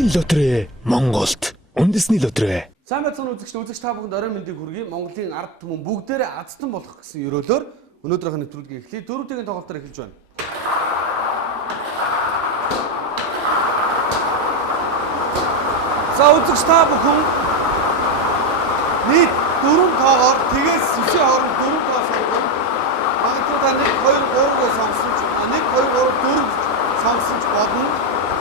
Дэлхийн лотерей Монголд үндэсний лотерей. Сайн байцгаана үзэгч та бүхэнд орой мэндийг хүргэе. Монголын ард түмэн бүгдээрээ азтан болох гэсэн өрөөлөөр өнөөдрийнхөө нэвтрүүлгийг эхлэе. Дөрөвдүгээр тоглолтоор эхэлж байна. За үзэгч та бүхэн нийт 4 тоогоор тэгээс 9 хооронд 4 тоо сонгоно. Магадгүй та 1 2 3-ыг сонгосож, 1 2 3 4 сонгосож болно.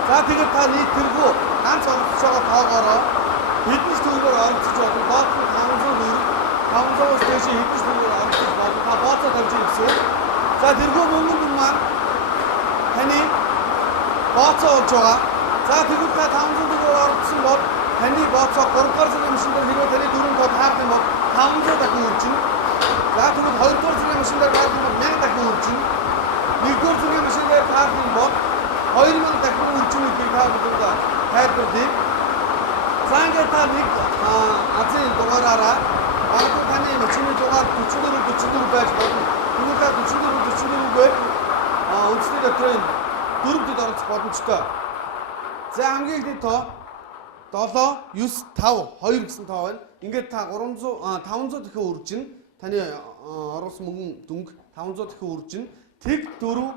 За тэгээд та нийт тэргүй ганц сонгож байгаа тоогоороо хэдэн ч төгрөгөөр оролцож болно. Бот 500 төгрөг, 500-аас дээш хэдэн ч төгрөгөөр оролцож болно. Та бооцоо тавьж ирсэн. За тэргүй мөнгөнд маань таны бооцоо болж байгаа. За тэгвэл та 500 төгрөгөөр оролцсон бол таны бооцоо 3 дугаар зэрэг машин дээр хэрвээ таны 4 тоо таах юм бол 500 дахин үржин. За тэгвэл 2 дугаар зэрэг машин дээр таах юм бол 1000 дахин үржин. 1 дугаар зэрэг машин дээр таах юм бол 2000 дахин үржин гэдгийг та бүхэнд тайлбарлая. За ингээд та нэг азийн дугаараараа магадгүй таны машины дугаар 44 байж болно. Тэгвэл та 44-гээр үндэсний лотерейн 4 дэд оролцох боломжтой. За хамгийн ихний тоо 7 9 5 2 гэсэн тоо байна. Ингээд та 500 дахин үржин. Таны оруулсан мөнгөн дүнг 500 дахин үржин. Тэг 4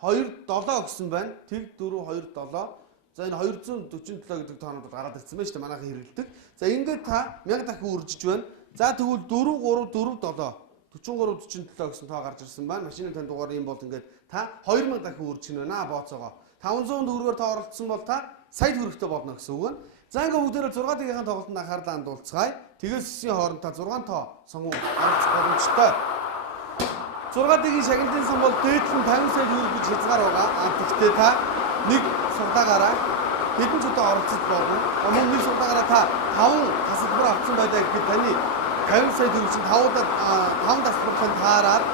2 7 гэсэн байна. Тэг 4 2 7. За энэ 247 гэдэг тоонууд гараад ирсэн байна шүү дээ. Манайхан хэрэгэлдэг. За ингээд та 1000 дахин үржиж байна. За тэгвэл 4 3 4 7 43 47 гэсэн тоо гарч ирсэн байна. Машины тань дугаар юм бол ингээд та 2000 дахин үржих байна бооцоогоо. 500 төгрөгөөр та оролцсон бол та сая төгрөгтэй болно гэсэн үг байна. За ингээд бүгдээрээ 6 тагийнхаа тоглолтод анхаарлаа хандуулцгаая. Тэгээс 9-ийн хооронд та 6 тоо сонгон оролцох боломжтой. 6 тагийн шагналын сан бол дээдлэн 50 сая төгрөг гэж хязгаар байгаа. Гэхдээ та нэг сурдаагаараа хэдэн ч удаа оролцож болно. Мөн нэг сурдаагаараа та 5 тасалбар авсан байдаг гэхэд таны 50 сая төгрөг чинь 5 тасалбарлан таараад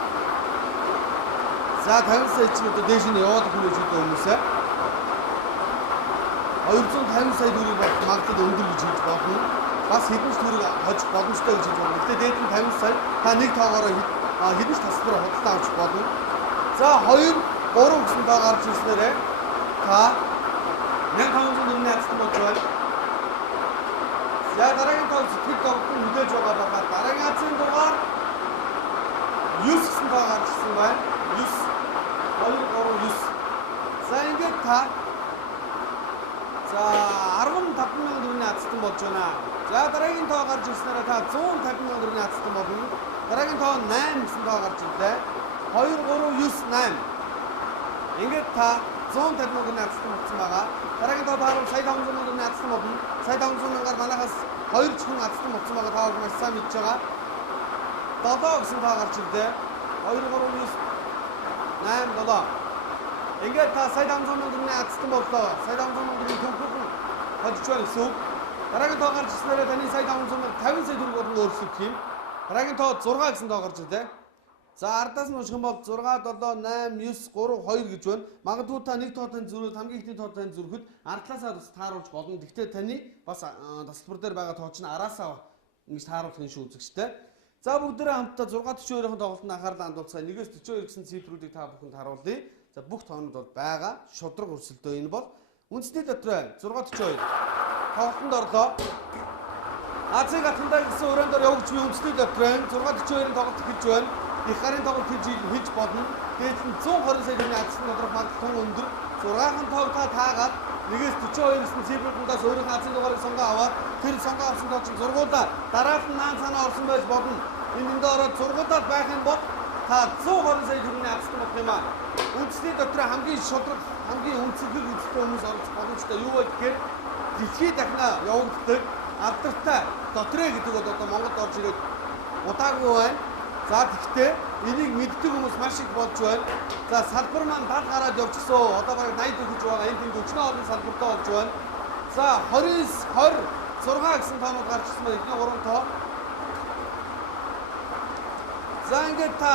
за 50 сая чинь одоо дээш нь яваад хүлээж өгдөг хүмүүсээ 250 сая төгрөг бол магадгүй өндөр гэж хэлж болно. Бас хэдэн ч төгрөг хожих боломжтой гэж хэлж байна. Гэхдээ дээд нь 50 сая та нэг тоогоороо хэдэн ч тасалбар худалдаа авч болно. За 2 3 гэсэн тоо гарч ирснээрээ та 1500 төгрөгийн хацсан болж байна. За дараагийн тоо сэтгэл тоглолт мэдээж байгаа байгаа. Дараагийн хацсан дугаар 9 гэсэн тоо гарч ирсэн байна. 9 2 3 9. За ингээд та за 15000 төгрөгийн хацсан болж байна. За дараагийн тоо гарч ирснээр та 150,000 төгрөгийн хацсан болно. Дараагийн тоо 8 гэсэн тоо гарч ирлээ. 2 3 9 8. Ингээд та 150,000 төгрөгийн хацсан болсон байгаа. Дараагийн тоо таарал сая 500,000 төгрөгийн хацсан болно. Сая 500,000-аар манайхаас 2 чихэн хацсан болсон байгаа. Та бүхэн маш сайн мэдж байгаа. 7 гэсэн тоо гарч ирлээ. 2 3 9 8 7. Ингээд та сая 500,000 төгрөгийн хацсан боллоо. Сая 500,000 төгрөгийн төгрөг хожиж байна гэсэн үг. Дараагийн тоо гарч ирснээр таны сая 500,000 50 сая төгрөг болон өөрчлөх юм. Дараагийн тоо 6 гэсэн тоо гарч ирлээ. За ардаас нь унших юм бол 6 7 8 9 3 2 гэж байна. Магадгүй та нэг тоотой зөрөөд хамгийн ихний тоотой зөрөхөд ардлаасаа бас тааруулж болно. Гэхдээ таны бас тасалбар дээр байгаа тоо чинь араасаа ингэж тааруулах нь шүү үзэгчтэй. За бүгдээрээ хамтдаа 642-ын тоглолтод анхаарлаа хандуулцгаая. 1-ээс 42 гэсэн цифруудыг та бүхэнд харуулъя. За бүх тоонууд бол байгаа. Шудраг өрсөлдөө энэ бол үндэсний лотерей 642 тоглолтод орлоо. Азийн гатхандаа гэсэн өрөөндөө явж буй үндэсний лотерей 642-ын тоглолт эхэлж байна. Их гарын тоглолт хийж болно. Дээд нь 120 сая төгрөгийн азийн доторх хандлага өндөр. 6хан тоог та таагаад 1-ээс 42-ийн цифруудаас өөрийнхөө азийн дугаарыг сонгоо аваад тэр сонгоо авсан тоо чинь зургуулаа дараалал нь наан цаанаа орсон байж болно. Энд ороод зургуулаад байх юм бол та 120 сая төгрөгийн азийн болох юм аа. Үндэсний лотерей хамгийн шудраг, хамгийн үнцэнхэг үзэлтэй хүмүүс оролцох боломжтой юу вэ гэхээр дэлхийд дахинаа явагддаг алдартай лотерей гэдэг бол одоо Монголд орж ирээд удаагүй байна. За тэгвэл энийг мэддэг хүмүүс маш их болж байна. За салбар маань 70 гараад явчихсан. Одоо бараг 80 төгөж байгаа. Энд тийм 40 олон салбартай болж байна. За 29 20 6 гэсэн тоонууд гарч ирсэн байна. Эдний 3 тоо. За ингээд та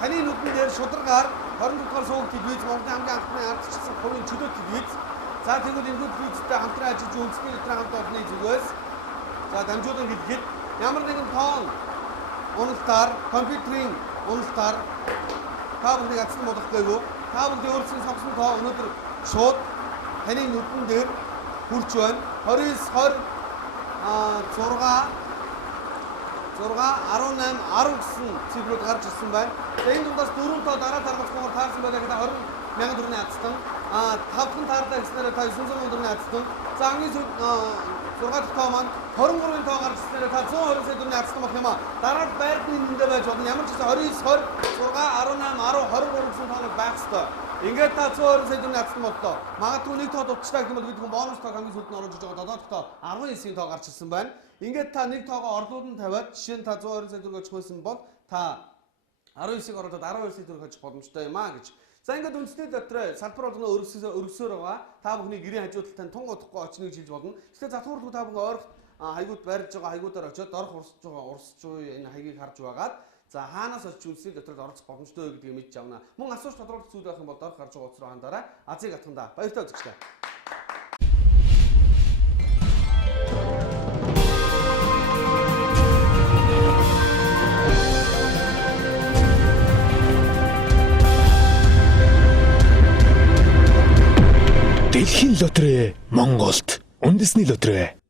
таны нүдэн дээр шударгаар 20 дугаар сууг телевиз Монголын хамгийн анхны ардчилсан хувийн чөлөө телевиз. За тэгвэл энэ телевизтэй хамтран ажиллаж үндэсний лотерей хамт олонны зүгээс за дамжуулан хэлэхэд ямар нэгэн тоон уналтаар компьютерийн уналтаар та бүхнийг атсан болохгүй. Та бүхэн өөрсдийн сонгосон тоо өнөөдөр шууд таны нүдэн дээр хүрч байна. 29 20 18 10 гэсэн цифрүүд гарч ирсэн байна. За энэ дундаас 4 тоо дараа тархацгаар таарсан байлаа гэдэг 20 мянган төгрөгийн хацтан. 5 хэн таарлаа гэснээр та 900 мянган төгрөгийн хацтан. За ангийн 6 дахь тоо маань 23-ын тоо гарч ирснээр та 120 сая төгрөгийн хацтан болох юм а. Дараа байрны нэндээ байж болно. Ямар ч гэсэн 29 20 6 18 10 23 гэсэн тоонууд байх ёстой. Ингээд та 120 сая төгрөгийн хацтан бодлоо. Магадгүй нэг тоо дутчихлаа гэх юм бол бид хүн бонус тоо хамгийн сүүлд нь оруулж байгаа додоод тоо 19-ийн тоо гарч ирсэн байна. Ингээд та нэг тоогоо орлууд нь тавиад жишээ нь та 120 сая төгрөг очих байсан бол та 19-ийг оруулаад 12 сая төгрөг очих боломжтой юм а гэж. За ингээд үндэсний дотроо салбар болгоно өргөсөөр байгаа. Та бүхний гэрийн хажуудалд тань тун удахгүй очныг хэлж болно. Гэхдээ затгуурд та бүхэн ойрох хайгууд барьж байгаа хайгуудаар очиод дорх урсж буй энэ хайгийг харж байгаад за хаанаас очиж үндэсний дотроод орох боломжтой вэ гэдгийг мэдж авна. Мөн асууж тодруулах зүйл байх юм бол дорх гарч байгаа утас руу хандараа азыг атгандаа. Баяртай үзэгчдээ. Дэлхийн лотерей Монголд үндэсний лотерей